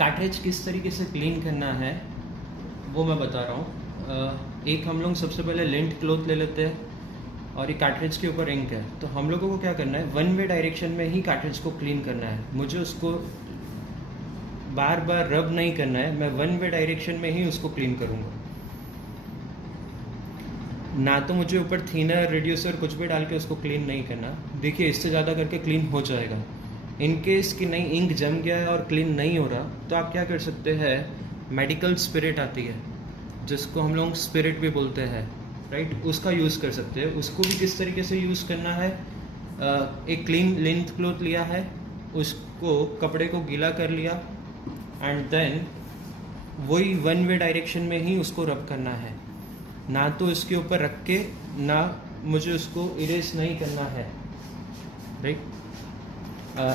Cartridge किस तरीके से क्लीन करना है वो मैं बता रहा हूँ। एक हम लोग सबसे पहले लिंट क्लॉथ ले लेते हैं और ये कार्ट्रिज के ऊपर इंक है, तो हम लोगों को क्या करना है, वन वे डायरेक्शन में ही कार्ट्रिज को क्लीन करना है। मुझे उसको बार बार रब नहीं करना है, मैं वन वे डायरेक्शन में ही उसको क्लीन करूँगा। ना तो मुझे ऊपर थिनर रिड्यूसर कुछ भी डाल के उसको क्लीन नहीं करना। देखिए इससे ज़्यादा करके क्लीन हो जाएगा। इन केस कि नहीं इंक जम गया है और क्लीन नहीं हो रहा, तो आप क्या कर सकते हैं, मेडिकल स्पिरिट आती है जिसको हम लोग स्पिरिट भी बोलते हैं, राइट, उसका यूज़ कर सकते हैं। उसको भी किस तरीके से यूज़ करना है, एक क्लीन लिंट क्लॉथ लिया है, उसको कपड़े को गीला कर लिया एंड देन वही वन वे डायरेक्शन में ही उसको रब करना है, ना तो इसके ऊपर रख के, ना मुझे उसको इरेज नहीं करना है, राइट।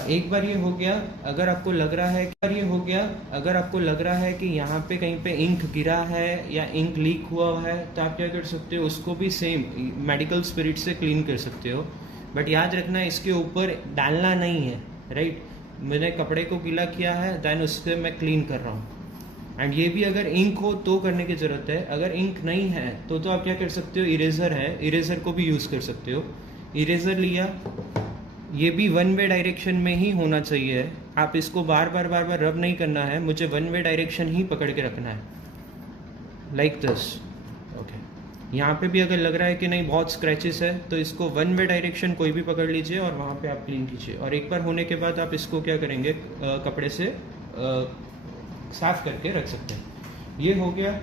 एक बार ये हो गया। अगर आपको लग रहा है कि यहाँ पे कहीं पे इंक गिरा है या इंक लीक हुआ है, तो आप क्या कर सकते हो, उसको भी सेम मेडिकल स्पिरिट से क्लीन कर सकते हो। बट याद रखना इसके ऊपर डालना नहीं है, राइट। मैंने कपड़े को गीला किया है, देन उससे मैं क्लीन कर रहा हूँ। एंड ये भी अगर इंक हो तो करने की ज़रूरत है, अगर इंक नहीं है तो आप क्या कर सकते हो, इरेज़र है, इरेज़र को भी यूज़ कर सकते हो। इरेज़र लिया, ये भी वन वे डायरेक्शन में ही होना चाहिए। आप इसको बार बार रब नहीं करना है, मुझे वन वे डायरेक्शन ही पकड़ के रखना है, लाइक दिस। ओके, यहाँ पे भी अगर लग रहा है कि नहीं बहुत स्क्रैचेस है, तो इसको वन वे डायरेक्शन कोई भी पकड़ लीजिए और वहाँ पे आप क्लीन कीजिए। और एक बार होने के बाद आप इसको क्या करेंगे, कपड़े से साफ करके रख सकते हैं। ये हो गया।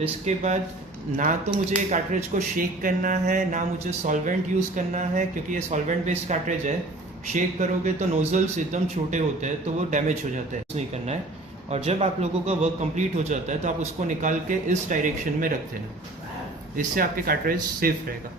इसके बाद ना तो मुझे कार्ट्रिज को शेक करना है, ना मुझे सॉल्वेंट यूज़ करना है, क्योंकि ये सॉल्वेंट बेस्ड कार्ट्रिज है। शेक करोगे तो नोजल्स एकदम छोटे होते हैं, तो वो डैमेज हो जाता है, नहीं करना है। और जब आप लोगों का वर्क कंप्लीट हो जाता है तो आप उसको निकाल के इस डायरेक्शन में रख देना, इससे आपके कार्ट्रिज सेफ रहेगा।